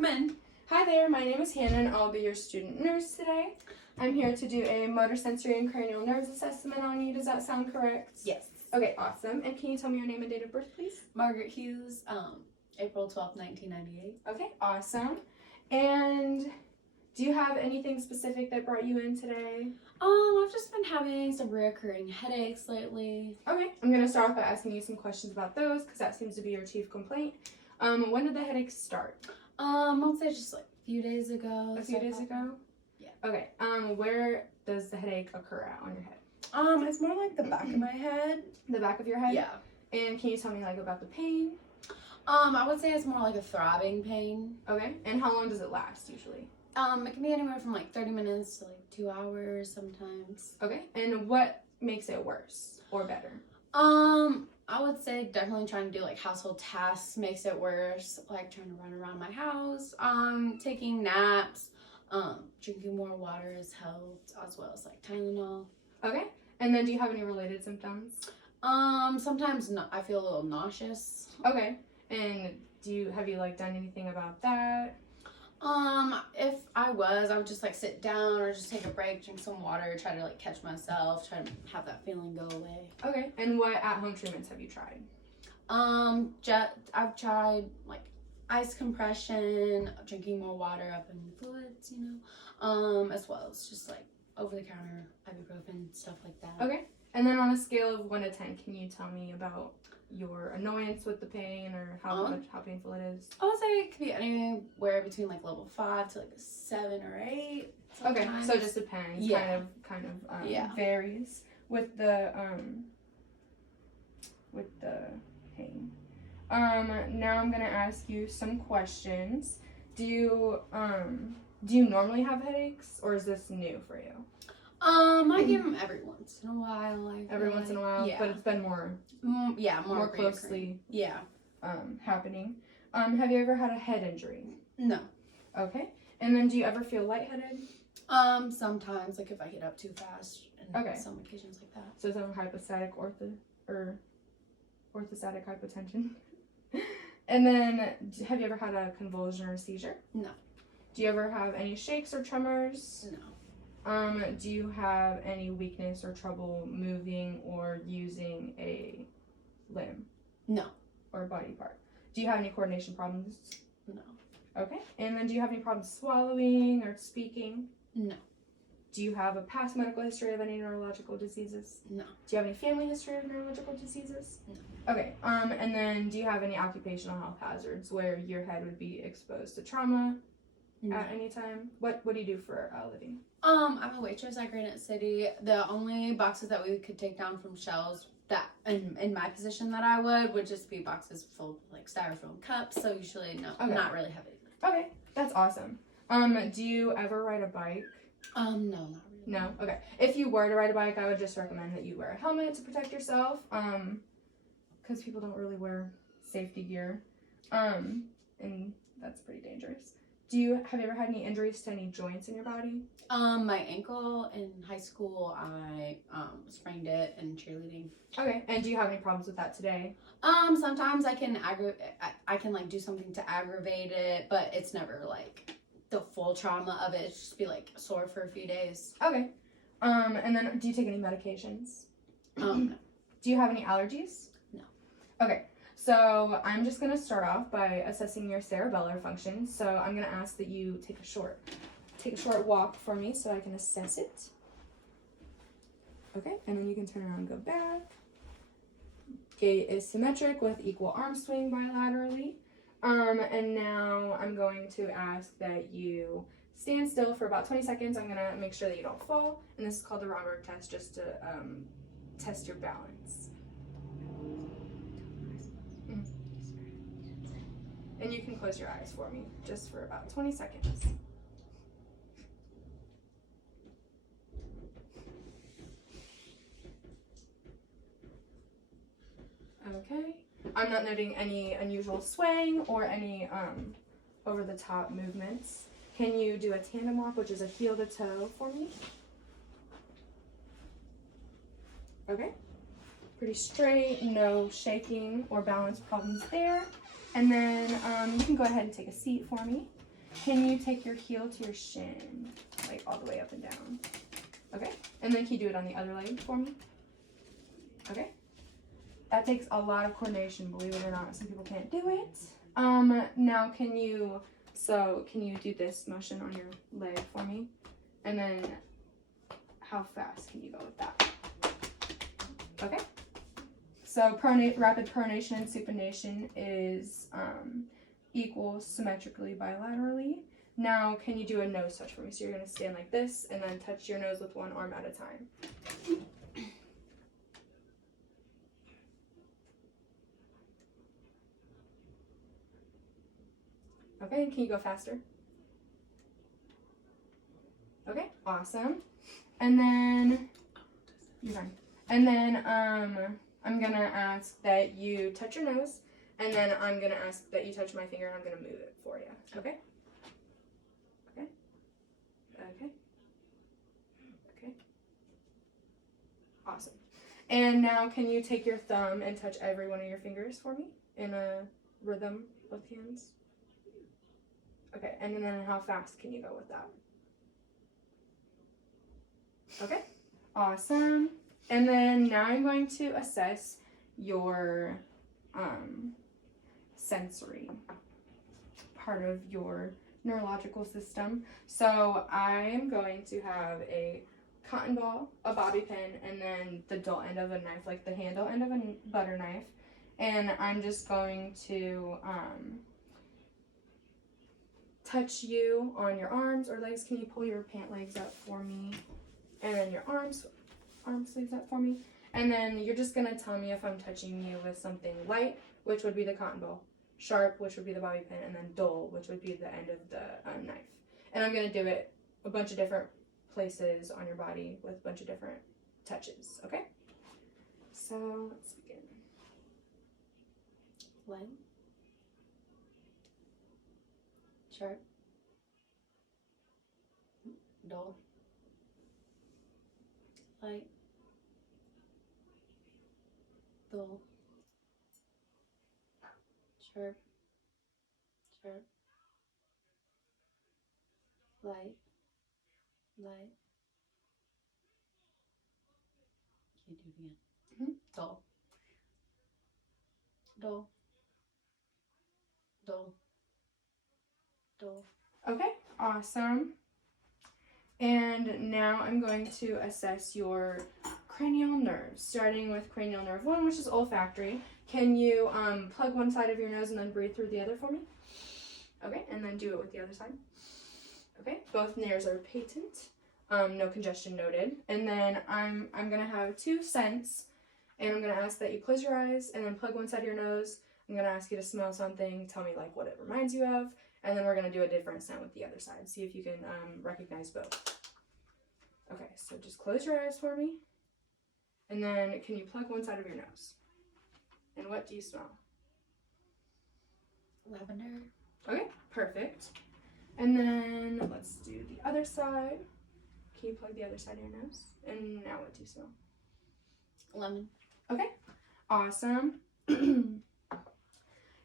Come in. Hi there, my name is Hannah and I'll be your student nurse today. I'm here to do a motor sensory and cranial nerves assessment on you. Does that sound correct? Yes. Okay, awesome. And can you tell me your name and date of birth, please? Margaret Hughes, April 12th, 1998. Okay, awesome. And do you have anything specific that brought you in today? I've just been having some reoccurring headaches lately. Okay, I'm going to start off by asking you some questions about those because that seems to be your chief complaint. When did the headaches start? I'll say just like a few days ago. A few days ago? Yeah. Okay, where does the headache occur at on your head? It's more like the back of my head. The back of your head? Yeah. And can you tell me about the pain? I would say it's more like a throbbing pain. Okay, and how long does it last usually? It can be anywhere from like 30 minutes to like 2 hours sometimes. Okay, and what makes it worse or better? I would say definitely trying to do like household tasks makes it worse, like trying to run around my house, taking naps, drinking more water has helped, as well as like Tylenol. Okay, and then do you have any related symptoms? Sometimes I feel a little nauseous. Okay, and have you done anything about that? If I would just like sit down or just take a break, drink some water, try to like catch myself, try to have that feeling go away. Okay, and what at-home treatments have you tried? I've tried like ice compression, drinking more water up in the fluids, as well as just like over-the-counter ibuprofen, stuff like that. Okay, and then on a scale of 1 to 10, can you tell me about your annoyance with the pain or how painful it is? I would say it could be anywhere between like level 5 to like a 7 or 8. Sometimes. Okay, so it just depends. Yeah. Kind of varies with the pain. Now I'm gonna ask you some questions. Do you normally have headaches, or is this new for you? I get them every once in a while. Every once in a while, yeah. But it's been more closely happening. Have you ever had a head injury? No. Okay. And then do you ever feel lightheaded? Sometimes, like if I get up too fast, and some occasions like that. So some hypostatic orthostatic hypotension. And then have you ever had a convulsion or a seizure? No. Do you ever have any shakes or tremors? No. Do you have any weakness or trouble moving or using a limb? No. Or a body part? Do you have any coordination problems? No. Okay. And then do you have any problems swallowing or speaking? No. Do you have a past medical history of any neurological diseases? No. Do you have any family history of neurological diseases? No. Okay. And then do you have any occupational health hazards where your head would be exposed to trauma at any time? What do you do for a living? I'm a waitress at Granite City. The only boxes that we could take down from shelves that in my position that I would just be boxes full of like styrofoam cups. So usually not really heavy. Okay, that's awesome. Do you ever ride a bike? No, not really. No? Okay. If you were to ride a bike, I would just recommend that you wear a helmet to protect yourself. Because people don't really wear safety gear. And that's pretty dangerous. Have you ever had any injuries to any joints in your body? My ankle in high school, I sprained it in cheerleading. Okay. And do you have any problems with that today? Sometimes I can like do something to aggravate it, but it's never like the full trauma of it. It's just be like sore for a few days. Okay. And then do you take any medications? No. Do you have any allergies? No. Okay. So I'm just going to start off by assessing your cerebellar function. So I'm going to ask that you take a short walk for me so I can assess it. Okay, and then you can turn around and go back. Gait is symmetric with equal arm swing bilaterally. And now I'm going to ask that you stand still for about 20 seconds. I'm going to make sure that you don't fall. And this is called the Romberg test, just to test your balance. And you can close your eyes for me just for about 20 seconds. Okay. I'm not noting any unusual swaying or any over-the-top movements. Can you do a tandem walk, which is a heel to toe, for me? Okay. Pretty straight, no shaking or balance problems there. And then you can go ahead and take a seat for me. can you take your heel to your shin, like all the way up and down? Okay, and then can you do it on the other leg for me? Okay. That takes a lot of coordination, believe it or not. Some people can't do it. Now can you do this motion on your leg for me? And then how fast can you go with that? Okay. So rapid pronation and supination is equal symmetrically bilaterally. Now can you do a nose touch for me? So you're gonna stand like this and then touch your nose with one arm at a time. Okay, can you go faster? Okay, awesome. And then, you're fine. And then I'm gonna ask that you touch your nose, and then I'm gonna ask that you touch my finger, and I'm gonna move it for you. Okay? Okay? Okay? Okay? Awesome. And now can you take your thumb and touch every one of your fingers for me in a rhythm with hands? Okay, and then how fast can you go with that? Okay, awesome. And then now I'm going to assess your sensory part of your neurological system. So I'm going to have a cotton ball, a bobby pin, and then the dull end of a knife, like the handle end of a butter knife. And I'm just going to touch you on your arms or legs. Can you pull your pant legs up for me? And then your arm sleeves up for me. And then you're just gonna tell me if I'm touching you with something light, which would be the cotton ball, sharp, which would be the bobby pin, and then dull, which would be the end of the knife. And I'm gonna do it a bunch of different places on your body with a bunch of different touches, okay? So let's begin. Light. Sharp. Dull. Light. Dull. Sharp. Sharp. Light. Light. Can you do it again? Mm-hmm. Dull. Dull. Dull. Dull. Okay, awesome. And now I'm going to assess your cranial nerves, starting with cranial nerve 1, which is olfactory. Can you plug one side of your nose and then breathe through the other for me? Okay, and then do it with the other side. Okay, both nares are patent. No congestion noted. And then I'm gonna have 2 scents, and I'm gonna ask that you close your eyes and then plug one side of your nose. I'm gonna ask you to smell something, tell me like what it reminds you of, and then we're gonna do a different scent with the other side. See if you can recognize both. Okay, so just close your eyes for me. And then can you plug one side of your nose? And what do you smell? Lavender. Okay, perfect. And then let's do the other side. Can you plug the other side of your nose? And now what do you smell? Lemon. Okay, awesome.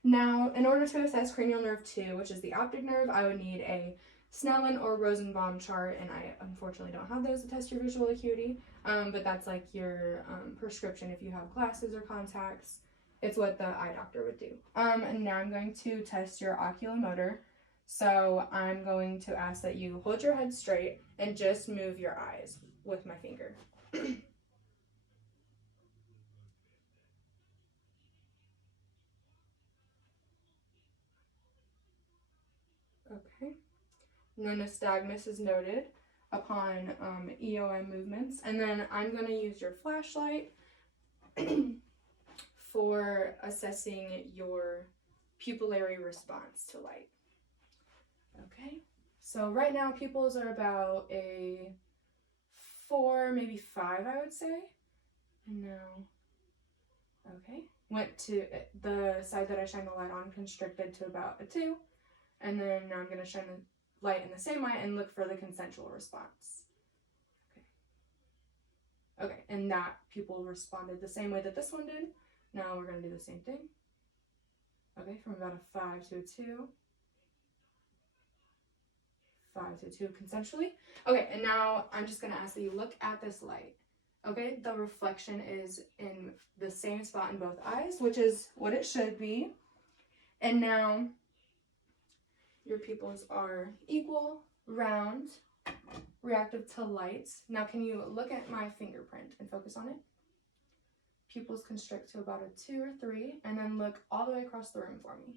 Now, in order to assess cranial nerve 2, which is the optic nerve, I would need a Snellen or Rosenbaum chart, and I unfortunately don't have those to test your visual acuity, but that's like your prescription if you have glasses or contacts. It's what the eye doctor would do. And now I'm going to test your oculomotor. So I'm going to ask that you hold your head straight and just move your eyes with my finger. Okay. No nystagmus is noted upon EOM movements. And then I'm going to use your flashlight for assessing your pupillary response to light. Okay. So right now pupils are about a 4, maybe 5, I would say. And now, okay. Went to the side that I shine the light on, constricted to about a 2. And then now I'm going to shine the light in the same light and look for the consensual response. Okay. Okay, and that pupil responded the same way that this one did. Now we're going to do the same thing. Okay, from about a 5 to a 2. 5 to 2 consensually. Okay, and now I'm just gonna ask that you look at this light. Okay, the reflection is in the same spot in both eyes, which is what it should be. And now your pupils are equal, round, reactive to light. Now can you look at my fingerprint and focus on it? Pupils constrict to about a 2 or 3, and then look all the way across the room for me.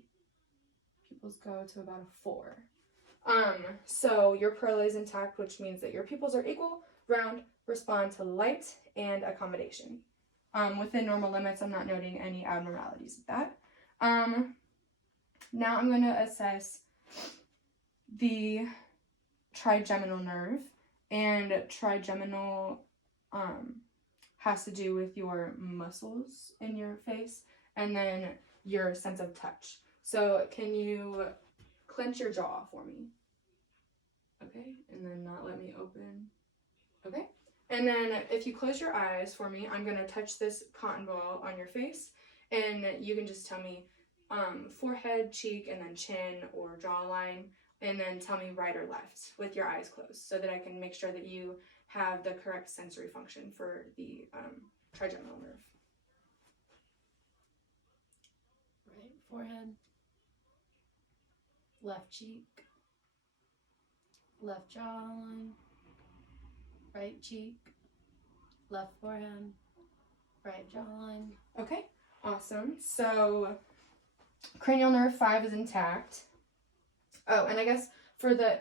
Pupils go to about a 4. So your pearl is intact, which means that your pupils are equal, round, respond to light, and accommodation. Within normal limits, I'm not noting any abnormalities with that. Now I'm going to assess the trigeminal nerve, and trigeminal has to do with your muscles in your face and then your sense of touch. So can you clench your jaw for me? Okay, and then not let me open. Okay, and then if you close your eyes for me, I'm gonna touch this cotton ball on your face, and you can just tell me forehead, cheek, and then chin or jawline, and then tell me right or left with your eyes closed so that I can make sure that you have the correct sensory function for the trigeminal nerve. Right forehead, left cheek, left jawline, right cheek, left forehead, right jawline. Okay, awesome. So cranial nerve 5 is intact. Oh, and I guess for the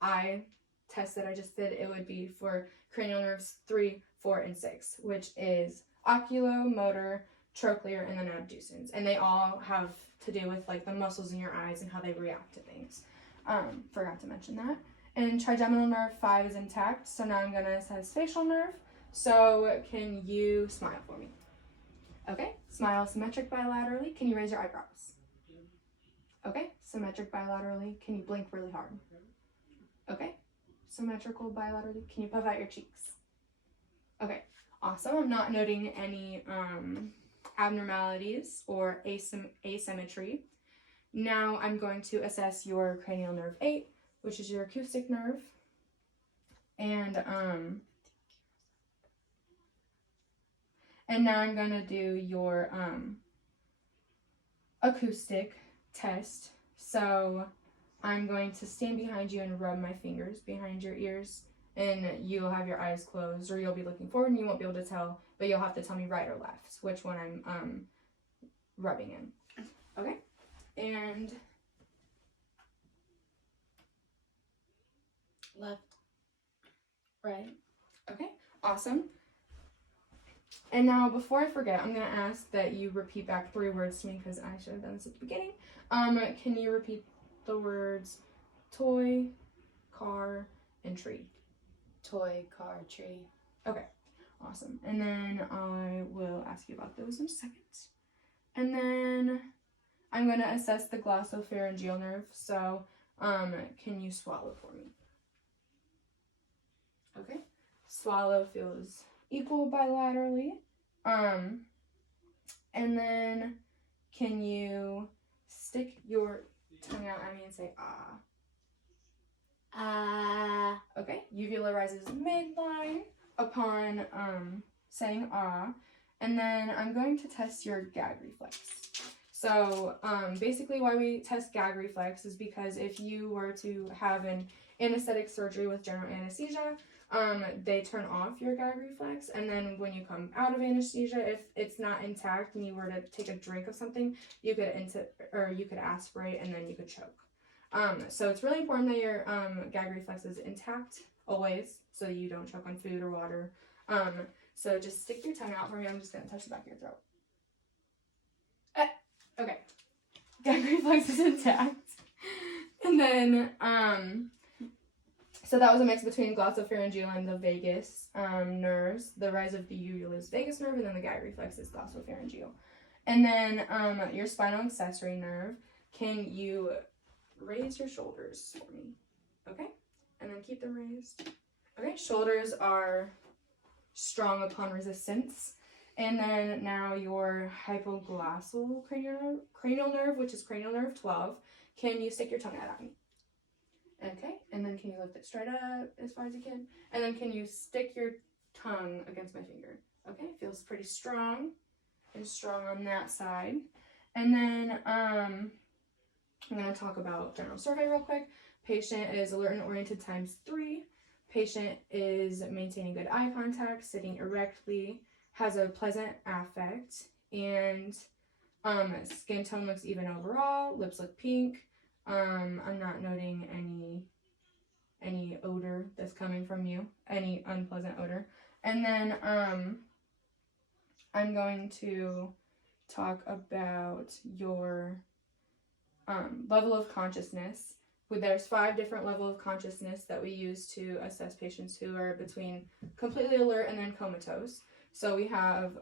eye test that I just did, it would be for cranial nerves 3, 4, and 6, which is oculomotor, trochlear, and then abducens. And they all have to do with like the muscles in your eyes and how they react to things. Forgot to mention that. And trigeminal nerve 5 is intact, so now I'm going to assess facial nerve. So can you smile for me? Okay, smile symmetric bilaterally. Can you raise your eyebrows? Okay, symmetric bilaterally. Can you blink really hard? Okay, symmetrical bilaterally. Can you puff out your cheeks? Okay, awesome. I'm not noting any abnormalities or asymmetry. Now I'm going to assess your cranial nerve 8, which is your acoustic nerve. And now I'm going to do your acoustic test. So I'm going to stand behind you and rub my fingers behind your ears, and you'll have your eyes closed, or you'll be looking forward and you won't be able to tell, but you'll have to tell me right or left which one I'm rubbing in. Okay? And Left, right. okay, awesome. And now, before I forget, I'm going to ask that you repeat back 3 words to me because I should have done this at the beginning. Can you repeat the words toy, car, and tree? Toy, car, tree. Okay, awesome. And then I will ask you about those in a second. And then I'm going to assess the glossopharyngeal nerve. So, can you swallow for me? Okay, swallow feels equal bilaterally. And then can you stick your tongue out at me and say ah? Ah. Okay, uvula rises midline upon saying ah. And then I'm going to test your gag reflex. So basically why we test gag reflex is because if you were to have an anesthetic surgery with general anesthesia, they turn off your gag reflex, and then when you come out of anesthesia, if it's not intact and you were to take a drink of something, you could aspirate and then you could choke. So it's really important that your gag reflex is intact always, so you don't choke on food or water. So just stick your tongue out for me. I'm just gonna touch the back of your throat. Okay, gag reflex is intact, and then so that was a mix between glossopharyngeal and the vagus nerves. The rise of the uvula is vagus nerve, and then the gag reflex is glossopharyngeal. And then your spinal accessory nerve, can you raise your shoulders for me? Okay, and then keep them raised. Okay, shoulders are strong upon resistance. And then now your hypoglossal cranial nerve, which is cranial nerve 12. Can you stick your tongue out at me? Okay, and then can you lift it straight up as far as you can? And then can you stick your tongue against my finger? Okay, feels pretty strong. Is strong on that side. And then I'm going to talk about general survey real quick. Patient is alert and oriented times 3. Patient is maintaining good eye contact, sitting erectly, has a pleasant affect, and skin tone looks even overall, lips look pink. I'm not noting any odor that's coming from you, any unpleasant odor. And then I'm going to talk about your level of consciousness. There's 5 different levels of consciousness that we use to assess patients who are between completely alert and then comatose. So we have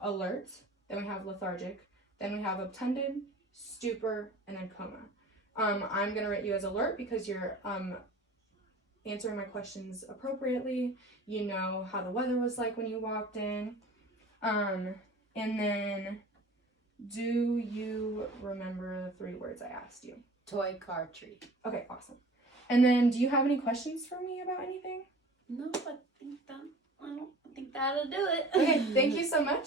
alert, then we have lethargic, then we have obtunded, stupor, and then coma. I'm going to rate you as alert because you're answering my questions appropriately. You know how the weather was like when you walked in. And then, do you remember the 3 words I asked you? Toy, car, tree. Okay, awesome. And then, do you have any questions for me about anything? No, I don't think that'll do it. Okay, thank you so much.